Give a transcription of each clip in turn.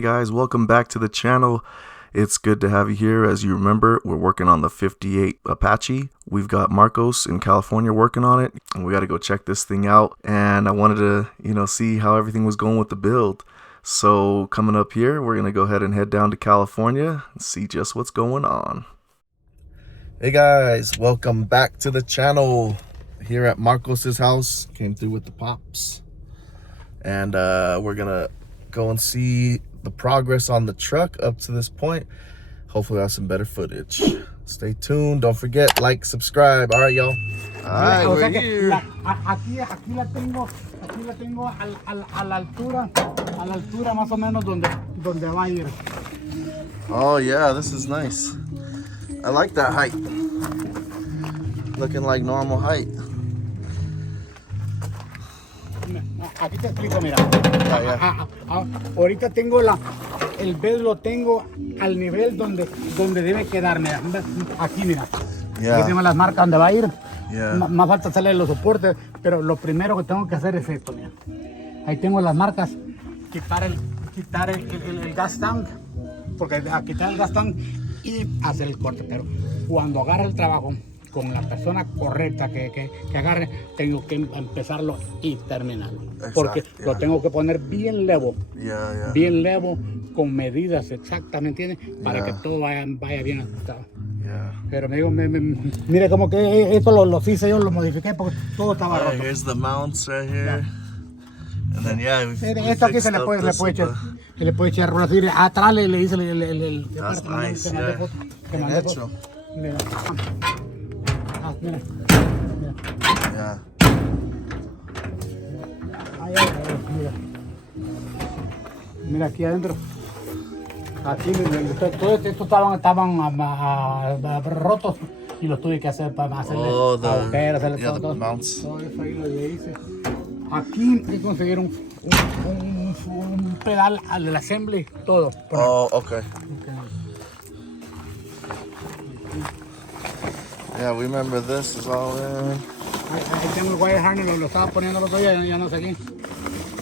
Hey guys, welcome back to the channel. It's good to have you here. As you remember, we're working on the 58 Apache. We've got Marcos in California working on it, and we got to go check this thing out. And I wanted to, see how everything was going with the build. So coming up here, we're going to go ahead and head down to California and see just what's going on. Hey guys, welcome back to the channel. Here at Marcos's house, came through with the pops. And we're going to go and see the progress on the truck up to this point. Hopefully I have some better footage. Stay tuned. Don't forget, like, subscribe. All right, y'all. All right, we're here. Aquí la tengo a la altura más o menos donde va a ir. Oh yeah, this is nice. I like that height. Looking like normal height. Aquí te explico, mira. Ahorita tengo el bed lo tengo al nivel donde debe quedarme. Aquí, mira. Yeah. Aquí tengo las marcas donde va a ir. Yeah. Más falta hacerle los soportes, pero lo primero que tengo que hacer es esto, mira. Ahí tengo las marcas. Quitar el gas tank, porque a quitar el gas tank y hacer el corte. Pero cuando agarre el trabajo con la persona correcta que agarre, tengo que empezarlo y terminarlo. Exacto, porque lo tengo que poner bien levo, bien levo, con medidas exactas, ¿me entiendes? Para que todo vaya bien ajustado. Pero me digo, mire como que esto lo hice yo, lo modifiqué porque todo estaba roto. Here's the mounts right here. And then esto aquí se le puede echar rulas. Atrás le hice el That's nice, Bien hecho. Mira. Mira. Yeah. Mira. Mira aquí adentro. Aquí todo esto estaban rotos y los tuve que hacer para hacerle agujeros, hacerle todo. Todo eso ahí lo hice. Aquí hay que conseguir un pedal al assembly, todo. Oh, okay. Yeah, we remember this is all in. Ahí tengo el wire harness, lo estaba poniendo el otro día, ya no sé qué.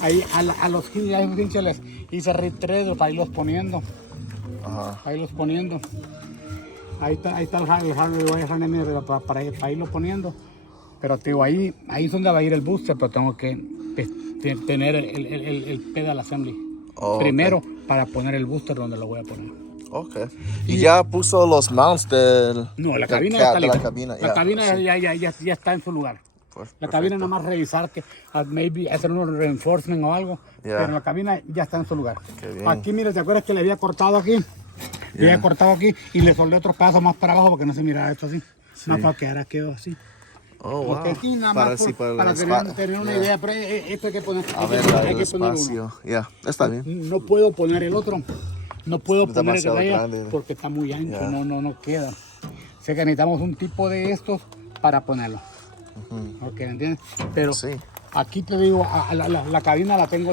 Ahí a los hinches les hice retreados para irlos poniendo. Ahí los poniendo. Ahí está el wire harness para irlo poniendo. Pero te digo, ahí es donde va a ir el booster, pero tengo que tener el pedal assembly. Primero, para poner el booster donde lo voy a poner. Okay. ¿Y ya puso los mounts del... No, la cabina ya está lista. La cabina sí. ya está en su lugar. Pues, la cabina nada más revisar que maybe hacer unos reinforcement o algo, pero la cabina ya está en su lugar. Aquí, mira, ¿te acuerdas que le había cortado aquí? Le había cortado aquí y le soldé otros pedazos más para abajo porque no se mirara esto así. Sí. No, para que ahora quedó así. Oh, wow. Aquí nada más para tener una idea, pero esto hay que poner. Hay que poner uno. Está bien. No puedo poner el otro. No puedo poner el de allá porque está muy ancho, no queda. Sé que necesitamos un tipo de estos para ponerlo. Ok, ¿entiendes? Pero aquí te digo, la cabina la tengo.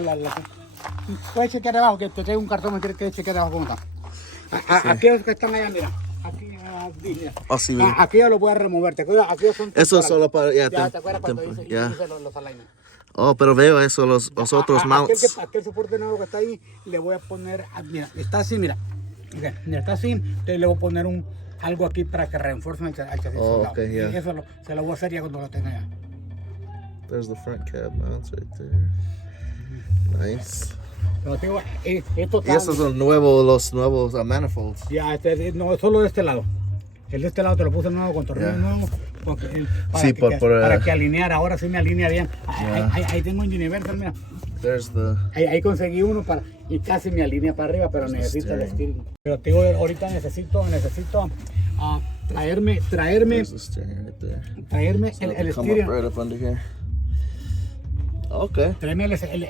Puedes chequear abajo, que te traigo un cartón, que chequear abajo cómo está. Aquellos que están allá, mira. Aquí, aquí ya lo voy a remover. ¿Te acuerdas? Aquí son eso es solo para... ¿te acuerdas cuando hice los alignments? Oh, pero veo eso, los otros mounts. Aquel soporte nuevo que está ahí, le voy a poner, mira, está así, mira. Mira, está así, entonces le voy a poner algo aquí para que reenforcen al chasis. Y eso se lo voy a hacer ya cuando lo tenga ya. There's the front cab mounts right there. Nice. Pero digo, y esos son los nuevos manifolds. Ya, no, solo de este lado. El de este lado te lo puse nuevo con tornillos nuevos. Para que alineara, ahora sí me alinea bien. Ahí tengo un universal, mira. Ahí conseguí uno y casi me alinea para arriba, pero necesito el steering. Pero te digo, ahorita necesito traerme el steering. Traerme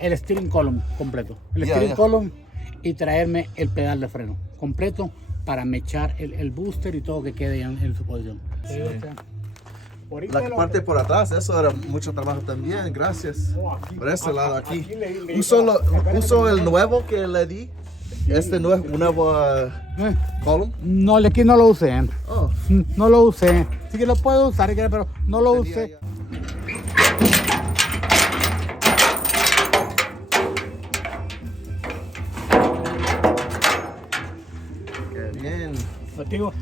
el steering column completo. El steering column y traerme el pedal de freno completo para mechar el booster y todo que quede en su posición. La parte por atrás, eso era mucho trabajo también, gracias. Por ese lado aquí. ¿Uso el nuevo que le di? ¿Este nuevo column? No, aquí no lo usé. No lo usé. Sí que lo puedo usar, pero no lo usé. Te digo,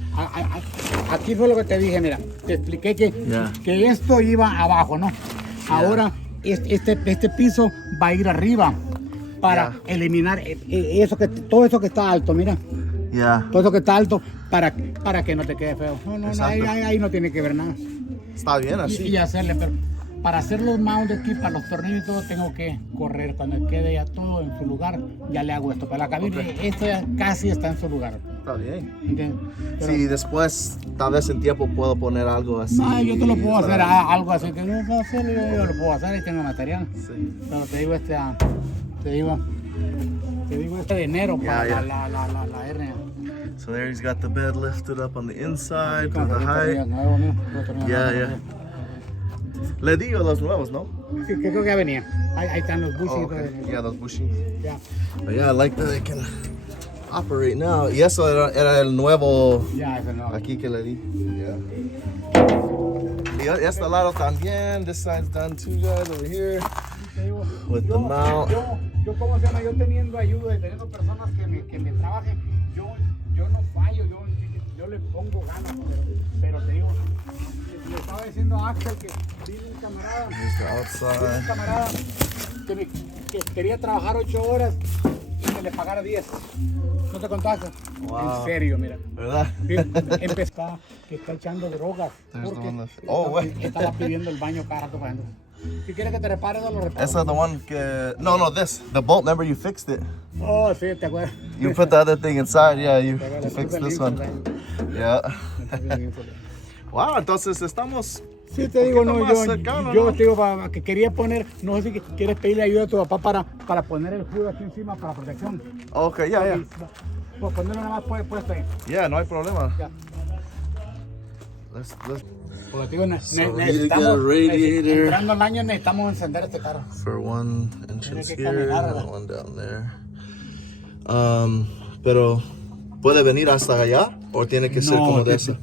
aquí fue lo que te dije, mira, te expliqué que esto iba abajo, ¿no? Ahora este piso va a ir arriba para eliminar todo eso que está alto, mira. Todo eso que está alto para que no te quede feo. No, ahí no tiene que ver nada. Está bien así. Y hacerle, pero para hacer los mounts aquí, para los tornillos y todo, tengo que correr. Cuando quede ya todo en su lugar, ya le hago esto. Para la cabina, esto ya casi está en su lugar. Está bien. ¿Entiendes? Sí, después, tal vez en tiempo puedo poner algo así. No, yo te lo puedo hacer algo así. Que no puedo hacer, yo lo puedo hacer y tengo material. Sí. Pero te digo de enero para la hernia. So there he's got the bed lifted up on the inside to the height. Yeah. Le digo los nuevos, ¿no? Sí, creo que ya venía. Ahí están los bushings. Oh, okay. Yeah, those bushings. Yeah. But yeah, I like that they can operate now. Y eso era el nuevo Ese no. aquí que le di. Yeah. Y este lado también. This side's done too, guys, over here. With the mount. Yo, ¿cómo se llama? Yo teniendo ayuda y teniendo personas que me trabajen, yo no fallo, yo le pongo ganas, pero te digo, le estaba diciendo a Axel que vino un camarada, que quería trabajar 8 horas y que le pagara 10. ¿No te contaste? Wow. En serio, mira. ¿Verdad? Empezó que está echando drogas. Porque estaba pidiendo el baño cada rato para adentro. Si quieres que te repare, no lo reparo. Esa es the one que... No, this. The bolt, remember you fixed it. Oh, sí, te acuerdas. You put the other thing inside, yeah, you fixed this one. Yeah. Wow, entonces estamos... Sí, te digo, no, yo te digo que quería poner, no sé si quieres pedirle ayuda a tu papá para poner el jugo aquí encima para protección. Okay, yeah. Pues ponerlo nada más puesto ahí. Yeah, no hay problema. Ya. Let's Porque digo, necesitamos, entrando al año necesitamos encender este carro. For one entrance Tiene que here, caminar, and one down there. Pero, ¿puede venir hasta allá? ¿O tiene que ser como de esa?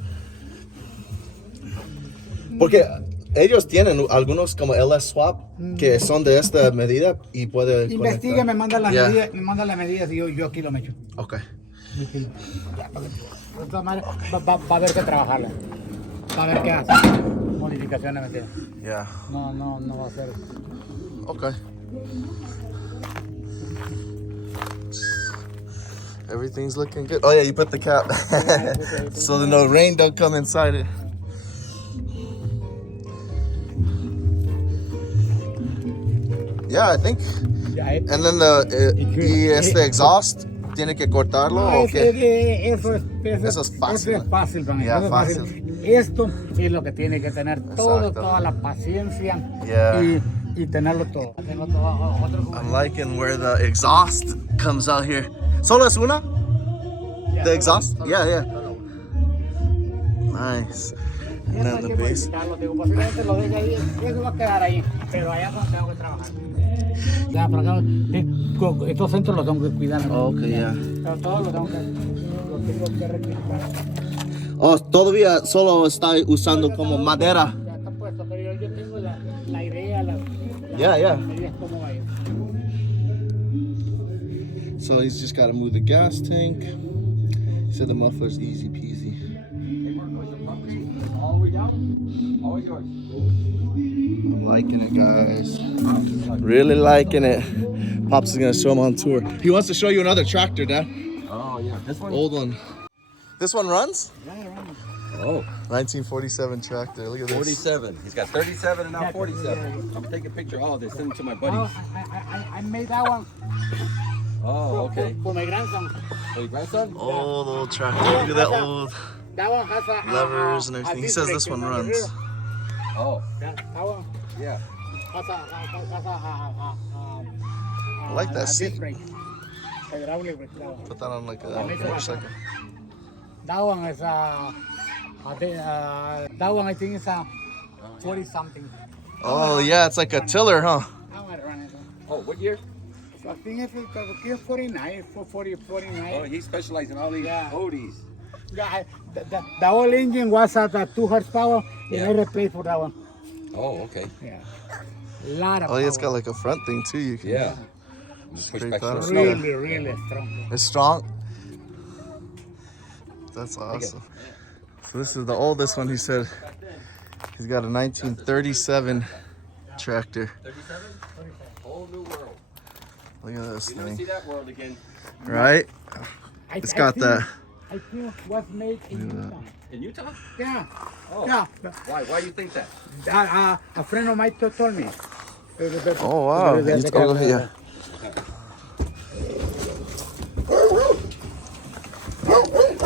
Porque ellos tienen algunos como LS Swap que son de esta medida y puede investiga, me manda las medidas y yo aquí lo mecho. Ok. De todas maneras, va a haber que trabajarle. Va a haber que hacer modificaciones, ¿me entiendes? Yeah. No va a ser. Okay. Everything's looking good. Oh yeah, you put the cap so that no rain don't come inside it. Yeah, I think. And then the exhaust tiene que cortarlo o qué? Eso es fácil. Eso es fácil para mí. Yeah, eso es fácil. Esto es lo que tiene que tener toda la paciencia y tenerlo todo. I'm liking where the exhaust comes out here. ¿Solo es una? The exhaust? Yeah. Nice. And then the base. Posiblemente lo deje ahí, eso va a quedar ahí, pero allá no tengo que trabajar. Ya, por acá, estos centros los tengo que cuidar. Okay, yeah. Pero todos los tengo que rectificar. Oh, todavía solo está usando como madera. Ya está puesto, pero yo tengo la idea, las medidas cómo va a ir. So he's just got to move the gas tank. He said the muffler's easy peasy. I'm liking it, guys. Really liking it. Pops is gonna show him on tour. He wants to show you another tractor, Dad. Oh yeah, this one. Old one. This one runs? Yeah, it runs. Oh, 1947 tractor. Look at this. 47. He's got 37 and now 47. I'm taking a picture of all this, send it to my buddies. I made that one. Oh, okay. For my grandson. For your grandson? Old, old tractor. Look at that old That one has levers and everything. He says this one runs. Oh, That one yeah. has I like that disc seat. brake. Hydraulic brake, that one. Put that on like a motorcycle. That one is that one I think is 40 something. Oh yeah, it's like a tiller, huh? That one running. Oh, what year? So I think it's 49, 49. Oh, he specializes in all these Odis. Yeah, the old engine was at 2 horsepower, and I replaced for that one. Oh, okay. Yeah, lot of Oh yeah, it's power. got like a front thing too. You can Yeah. just Push scrape back that to up. the Yeah. Really strong. It's strong. That's awesome. So this is the oldest one. He said he's got a 1937 tractor. 37? Whole new world. Look at this You never thing. see that world again. Right? It's got that. I think it was made in Utah. In Utah? Yeah. Oh. Yeah. Why? Why do you think that? A friend of mine told me. Oh, wow. Oh, yeah.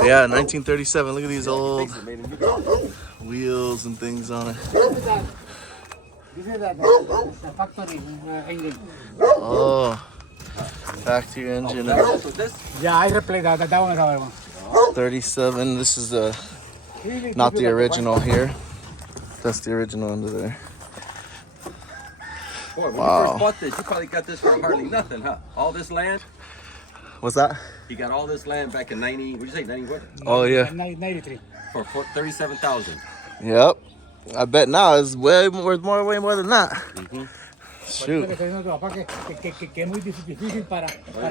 Yeah, 1937. Look at these old Made in Utah. wheels and things on it. This is the factory engine. Oh, factory engine. That's with this? Yeah, I replaced that. That one is our one. 37. This is the not the original here. That's the original under there. Boy, when Wow. you first bought this, you probably got this for hardly nothing, huh? All this land? What's that? You got all this land back in 90, what did you say, 90 what? Oh yeah. 93. For 37,000. Yep. I bet now it's way more than that. Shoot. Le estoy diciendo a tu papá que es muy difícil para hacer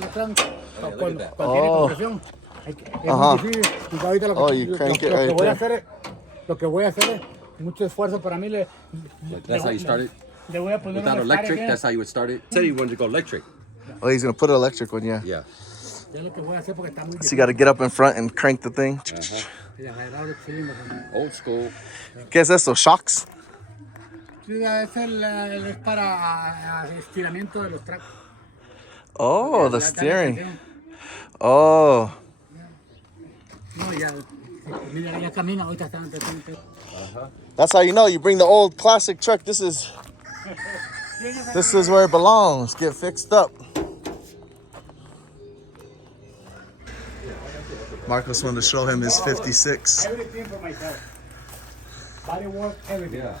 la crank cuando tiene compresión. Es muy difícil. Y ahorita lo Oh, you crank it right there. Lo que voy a hacer es mucho esfuerzo para mí. That's how you started? Le voy a poner Without una electric, descarga. that's how you would start it? Said you wanted to go electric. Oh, he's gonna put an electric one, yeah. Yeah. Ya lo que voy a hacer porque está muy So you got to get up in front and crank the thing. difícil. Old school. ¿Qué es eso? Shocks? Es para estiramiento de los tracks. Oh, the steering. Oh, No, ya. Mira, ya camina. Ahorita está. that's how you know. You bring the old classic truck. This is where it belongs. Get fixed up. Marcos wanted to show him his 56. Everything for myself. Body work, everything. Yeah.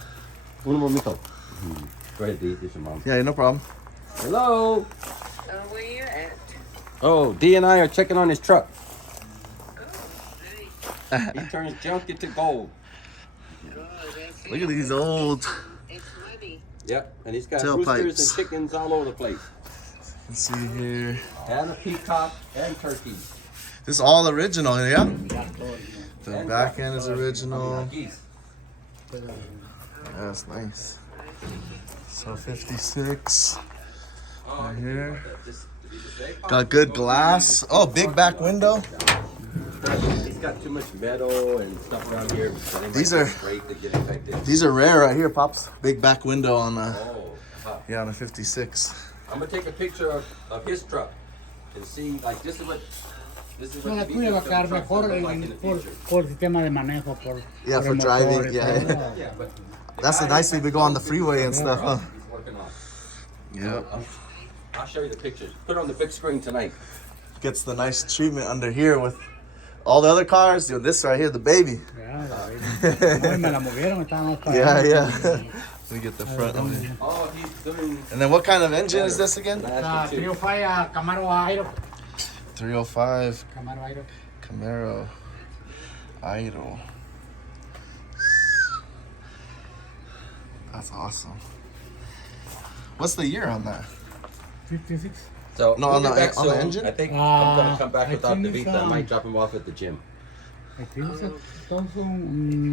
Un momento. Go ahead, Dee. This is your mom. Yeah, no problem. Hello. Where you at? Oh, Dee and I are checking on his truck. Oh, He turns junk into gold. that's Look at these old. It's money. Yep. And he's got Tailpipes. roosters and chickens all over the place. Let's see here. And a peacock and turkey. This is all original, yeah? The back end is original. Geese. That's nice. So 56 right here. Got good glass. Oh, big back window. He's got too much metal and stuff around here. So they might These get are- sprayed to get infected. These are rare right here, Pops. Big back window on Oh, yeah, on a 56. I'm gonna take a picture of his truck and see, like, this is what No, la the tuya va a future quedar of the truck mejor gonna look like in the future. por sistema de manejo. Yeah, por for el driving, motor y yeah. todo. Yeah, but That's the nice thing. We go on the freeway and stuff, huh? he's working on it. Yeah. I'll show you the pictures. Put it on the big screen tonight. Gets the nice treatment under here with all the other cars. Dude, this right here, the baby. Ya, no, me la movieron, estábamos para Yeah, yeah. Let me get the front of it. Oh, he's doing And then what kind of engine is this again? La last year too. 305 Camaro Aero. 305 Camaro Aero. Camaro Idol. That's awesome. What's the year on that? 56. So No, we'll on get the- back on the soon. engine? I think I'm gonna come I back without the think Vita. I it's, might drop him off at the gym. I think so.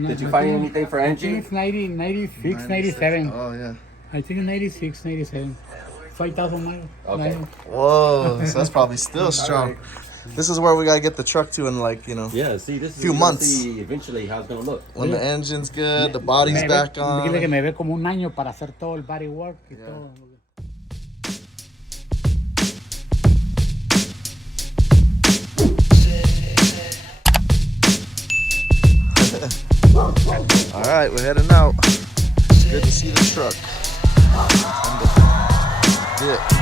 Did you find anything for I engine? think it's 90, 96, 97. Oh, yeah. I think 96, 97. 5,000 miles. Okay. Whoa, so that's probably still strong. This is where we gotta get the truck to in, like, you know, Yeah, see, this is Few we're gonna months. See eventually how it's gonna look. when the engine's good, the body's Me back ve- Dile que on. me ve como un año para hacer todo el body work y todo. All right, we're heading out. Good to see the truck. Yeah.